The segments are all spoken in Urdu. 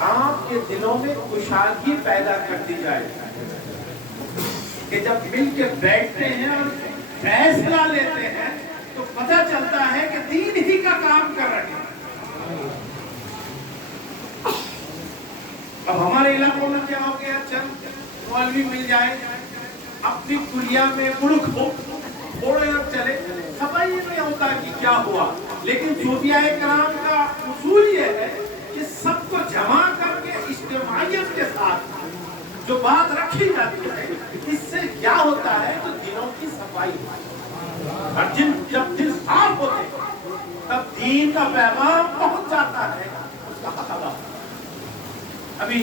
آپ کے دلوں میں کشادگی پیدا کر دی جائے کہ جب مل کے بیٹھتے ہیں اور فیصلہ لیتے ہیں تو پتہ چلتا ہے کہ دین ہی کا کام کر رہے ہیں۔ اب ہمارے علاقوں میں کیا ہو گیا، چند مولوی مل جائے، اپنی کلیا میں ملک ہو تھوڑے اور چلے، خبر ہی نہیں ہوتا کہ کیا ہوا۔ لیکن صوفیاء کرام کا اصول یہ ہے کہ سب کو جمع کر کے اجتماعیت کے ساتھ جو بات رکھی جاتی ہے، اس سے کیا ہوتا ہے تو دلوں کی صفائی ہوتی ہے، اور جب دل صاف ہوتے ہیں تب دین کا پیغام پہنچ جاتا ہے اس کا حق ادا۔ ابھی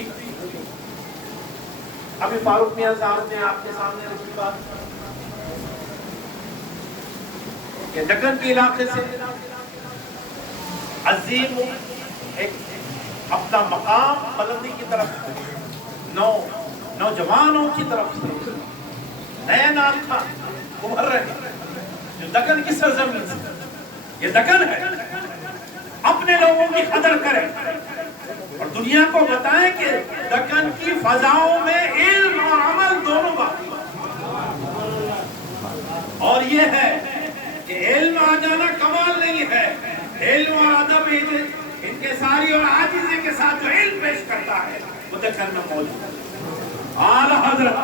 فاروق میاں صاحب نے آپ کے سامنے رکھی بات کہ دکن کے علاقے سے عظیم ایک اپنا مقام بلندی کی طرف نوجوانوں کی طرف سے نئے نام تھا ابھر رہے، جو دکن کی سرزمین سے، یہ دکن ہے، اپنے لوگوں کی قدر کریں اور دنیا کو بتائیں کہ دکن کی فضاؤں میں علم اور عمل دونوں باقی، اور یہ ہے کہ علم آ جانا کمال نہیں ہے، علم اور ادب انکساری اور عاجزی کے ساتھ جو علم پیش کرتا ہے وہ دکن میں موجود ہے۔ اعلیٰ حضرت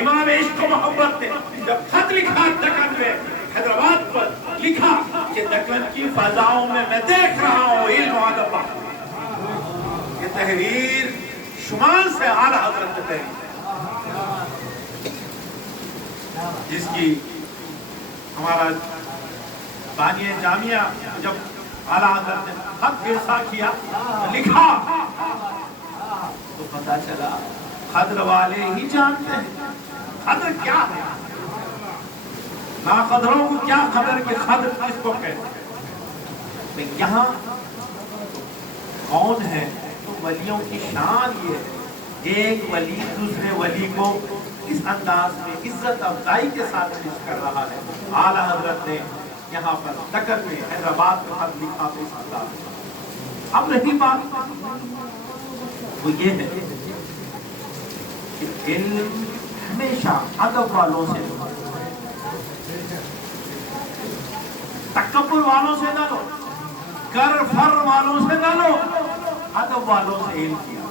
امام عشق و محبت نے جب خط لکھا دکن میں حیدرآباد پر، لکھا کہ دکن کی فضاؤں میں میں دیکھ رہا ہوں علم و ادب باقی۔ یہ تحریر شمال سے اعلیٰ حضرت نے تحریر، جس کی ہمارا بانی جامعہ جب اعلیٰ حضرت نے خط گرسا کیا لکھا تو پتہ چلا خضر والے ہی جانتے ہیں خضر کیا ہے، ناقدروں کو کیا خبر کہ خضر کس کو کہتے ہیں۔ یہاں کون ہے تو ولیوں کی شان یہ ہے، ایک ولی دوسرے ولی کو اس انداز میں عزت افزائی کے ساتھ پیش کر رہا ہے۔ اعلیٰ حضرت نے یہاں پر دکن میں حیدرآباد میں خط لکھا تو اس انداز میں۔ اب رہی بات وہ یہ ہے کہ علم ہمیشہ ادب والوں سے لو، تکبر والوں سے نہ لو، گر فر والوں سے نہ لو، ادب والوں سے علم کیا۔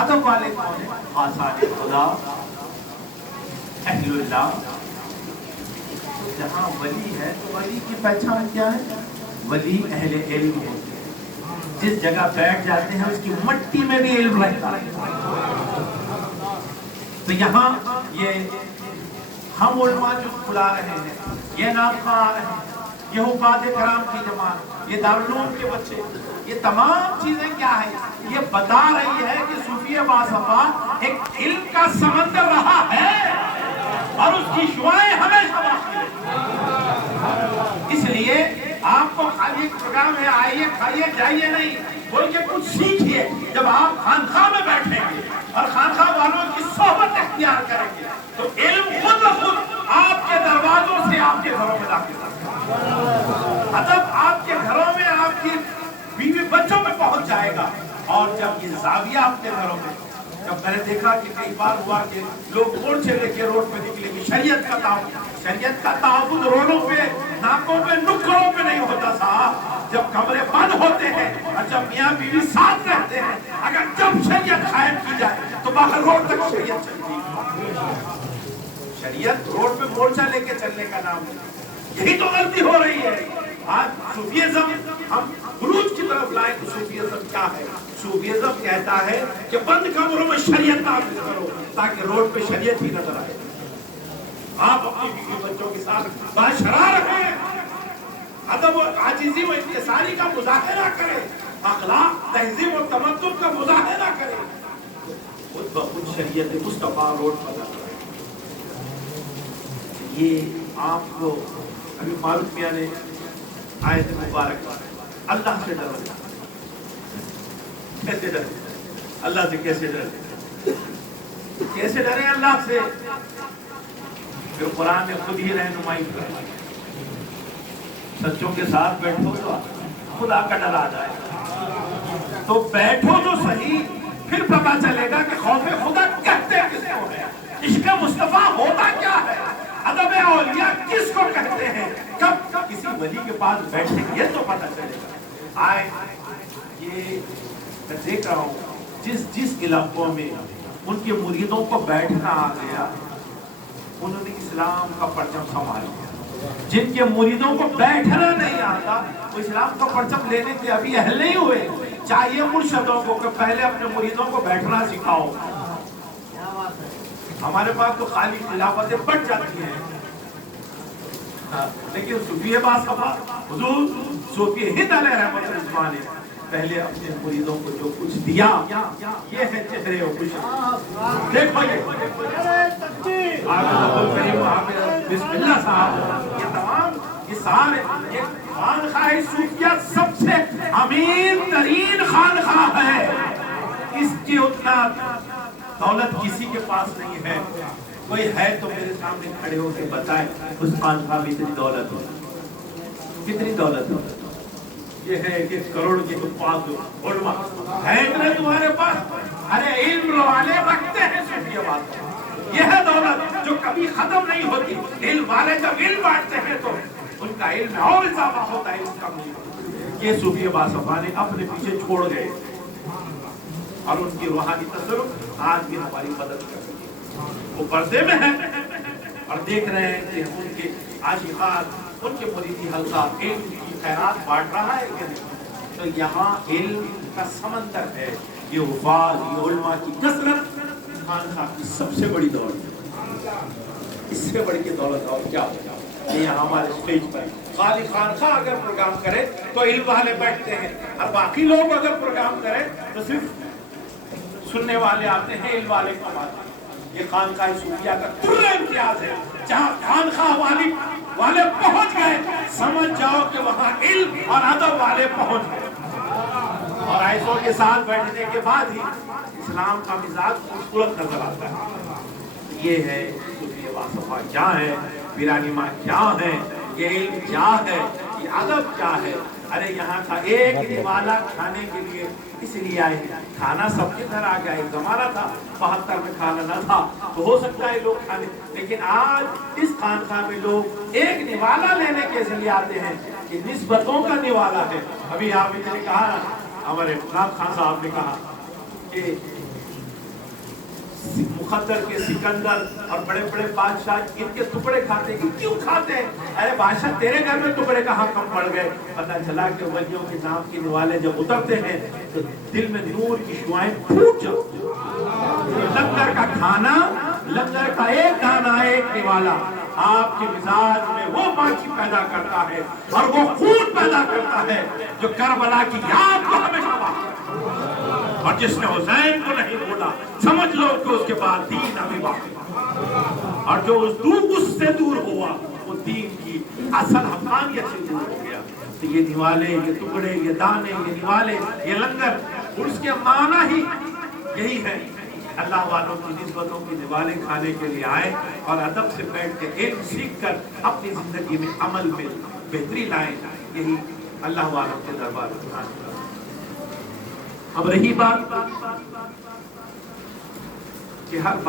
ادب والے کون ہیں؟ آثار خدا، اہل اللہ۔ جہاں ولی ہے تو ولی کی پہچان کیا ہے؟ ولی اہل علم ہوتے ہیں، جس جگہ بیٹھ جاتے ہیں اس کی مٹی میں بھی علم رہتا ہے۔ تو یہاں یہ ہم علماء جو بلا رہے ہیں، یہ ناطقہ آ رہے ہیں، یہ حفاظ کرام کی جماعت، یہ دارالعلوم کے بچے، یہ تمام چیزیں کیا ہیں؟ یہ بتا رہی ہے کہ صوفی باصفا ایک علم کا سمندر رہا ہے اور اس کی شعائیں ہمیشہ باقی ہیں۔ اس لیے آپ کو خالی ایک پروگرام ہے آئیے کھائیے جائیے نہیں، بلکہ کچھ سیکھیے۔ جب آپ خانقاہ میں بیٹھیں گے اور خانقاہ والوں کی صحبت اختیار کریں گے تو علم خود بخود آپ کے دروازوں سے آپ کے گھروں میں داخل ہوگا، ادب آپ کے گھروں میں آپ کی بیوی بچوں میں پہنچ جائے گا۔ اور جب یہ زاویہ آپ کے گھروں میں، جب میں نے دیکھا کہ کئی بار ہوا کہ لوگ مورچے لے کے روڈ پہ نکلے گی، شریعت کا تعاون روڈوں پہ، ناکوں پہ، نکڑوں پہ نہیں ہوتا صاحب، جب کمرے بند ہوتے ہیں اور جب میاں بیوی ساتھ رہتے ہیں، اگر جب شریعت قائم کی جائے تو باہر روڈ تک شریعت چلتی ہے۔ شریعت روڈ پہ مورچہ لے کے چلنے کا نام ہے، یہی تو غلطی ہو رہی ہے۔ آج صوفیزم ہم خروج کی طرف لائیں تو صوفیزم کیا ہے؟ صوفیزم کہتا ہے کہ بند کمروں میں شریعت نافذ کرو تاکہ روڈ پہ شریعت ہی نظر آئے۔ آپ اپنی بیوی بچوں کے ساتھ باشرا رہیں، ادب و عاجزی و انکساری کا مظاہرہ کریں، اخلاق، تہذیب و تمدن کا مظاہرہ کریں، خود بخود شریعت مصطفیٰ روڈ پر نظر آئے۔ یہ آپ کو ابھی فاروق میاں نے آیت مبارک اللہ سے ڈرو، کیسے ڈرے؟ اللہ سے کیسے ڈرے؟ کیسے ڈرے اللہ سے؟ پھر قرآن میں خود ہی رہنمائی کرے، سچوں کے ساتھ بیٹھو تو خدا کا ڈر آ جائے۔ تو بیٹھو تو صحیح، پھر پتا چلے گا کہ خوف خدا کہتے کس کو ہے، عشق مصطفیٰ ہوتا کیا ہے، ادب اولیاء کس کو کہتے ہیں، کب کسی ولی کے پاس بیٹھیں گے تو پتا چلے گا۔ آئے یہ میں دیکھ رہا ہوں جس علاقوں میں ان کے مریدوں کو بیٹھنا آ گیا انہوں نے اسلام کا پرچم سنبھال لیا، جن کے مریدوں کو بیٹھنا نہیں آتا وہ اسلام کا پرچم لینے کے ابھی اہل نہیں ہوئے۔ چاہیے مرشدوں کو کہ پہلے اپنے مریدوں کو بیٹھنا سکھاؤ۔ ہمارے پاس تو خالی خلافتیں بڑھ جاتی ہیں، لیکن صوفی باصفا حضور صوفی ہند علیہ رحمت اللہ نے پہلے اپنے مریدوں کو جو کچھ دیا یہ ہے چہرے و خوشی۔ دیکھو بسم اللہ صاحب، یہ تمام یہ سارے یہ خانخواہ صوفیہ سب سے امین ترین خانخواہ ہے، اس کی اتنا دولت کسی کے پاس نہیں ہے۔ کوئی ہے تو میرے سامنے کھڑے ہو کے بتائے اس خانخواہ میں اتنی دولت ہو، کتنی دولت ہو؟ یہ ہے کہ کروڑ کے اتپاد علماء ہے اتنے تمہارے پاس، ارے علم والے رکھتے ہیں صوفیہ بات، یہ ہے دولت جو کبھی ختم نہیں ہوتی۔ علم والے جب علم بانٹتے ہیں تو ان کا علم اور اضافہ ہوتا ہے، اس کا نہیں۔ یہ صوفی باصفا نے اپنے پیچھے چھوڑ گئے اور ان کی روحانی تصرف آج بھی ہماری مدد کر رہی ہے۔ وہ پردے میں ہیں اور دیکھ رہے ہیں کہ ان کے عاشقات، ان کے مریدی حلقہ علم کی خیرات بانٹ رہا ہے کہ نہیں۔ تو یہاں علم کا سمندر ہے، یہ وفاد، یہ علماء کی کثرت خانخواہ کی سب سے بڑی دولت ہے۔ اس سے بڑی کی دولت اور کیا ہوگا؟ یہ ہمارے اسٹیج پر خالی خانخواہ اگر پروگرام کرے تو علم والے بیٹھتے ہیں، اور باقی لوگ اگر پروگرام کریں تو صرف سننے والے آتے ہیں، علم والے کم آتے ہیں۔ یہ خانقاہ صوفیہ کا ترہ امتیاز ہے، جہاں خانخواہ والے پہنچ گئے سمجھ جاؤ کہ وہاں علم اور ادب والے پہنچ گئے، اور ایسوں کے ساتھ بیٹھنے کے بعد ہی اسلام کا مزاج خوبصورت نظر آتا ہے۔ یہ ہے صوفی باصفا کیا ہے، پیرانی ماں کیا ہے، یہ علم کیا ہے، یہ ادب کیا ہے۔ ارے یہاں کا ایک نوالا کھانے کے لیے اس لیے آئے، کھانا سب کے گھر آ گیا، ایک زمانہ تھا 72 میں کھانا نہ تھا تو ہو سکتا ہے لوگ کھانے، لیکن آج اس خانقاہ میں لوگ ایک نوالا لینے کے لیے آتے ہیں کہ نسبتوں کا نوالا ہے۔ ابھی آپ نے کہا، ہمارے غلام خان صاحب نے کہا کہ مقدر کے سکندر اور بڑے بڑے بادشاہ ان کے ٹکڑے کھاتے ہیں، کیوں کھاتے ہیں؟ ارے بادشاہ تیرے گھر میں ٹکڑے کہاں کم پڑ گئے؟ پتہ چلا کہ ولیوں کے نام کے نوالے جب اترتے ہیں تو دل میں نور کی شعائیں پھوٹ جاتی ہیں۔ لنگر کا کھانا، لنگر کا ایک دانہ، ایک نوالا آپ کے مزاج میں وہ ماچی پیدا کرتا ہے اور وہ خون پیدا کرتا ہے جو کربلا کی یاد کو ہمیشہ باقی، اور جس نے حسین کو نہیں بولا سمجھ لو کہ اس کے بعد دین ابھی باقی، اور جو اس سے دور ہوا وہ دین کی اصل حقانیت سے دور ہو گیا۔ تو یہ نوالے، یہ ٹکڑے، یہ دانے، یہ نوالے، یہ لنگر، اس کے معنی ہی یہی ہے۔ اللہ والوں کی نسبتوں کی نوالے کھانے کے لیے آئے اور ادب سے بیٹھ کے علم سیکھ کر اپنی زندگی میں عمل میں بہتری لائیں، یہی اللہ والوں کے دربار میں۔ اب رہی بات کہ ہر بات